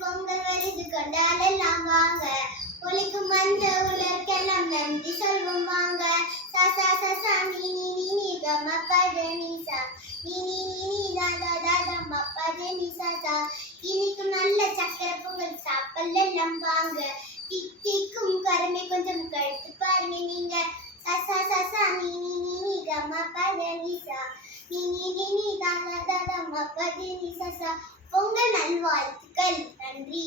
பொங்கல் வருது கொண்டாடலாம் வாங்க. ஒலிக்கும் அந்த உலகெல்லாம் நன்றி சொல்வோம் வாங்க. சா சா சா சா நீ நீ நீ நீ கம பத நீ சா நீ நீ நீ நீ தா தா தா கம பத நீ சா சா. இனிக்கும் நல்ல சக்கரை பொங்கல் சாப்பிடலாம் வாங்க. தித்திக்கும் கரும்பை கொஞ்சம் கழுத்து பாருங்க நீங்க. சா சா சா சா நீ நீ நீ நீ கம பத நீ சா நீ நீ நீ நீ தா தா தா கம பத நீ சா சா. பொங்கல் நல்வாழ்த்துக்கள். நன்றி.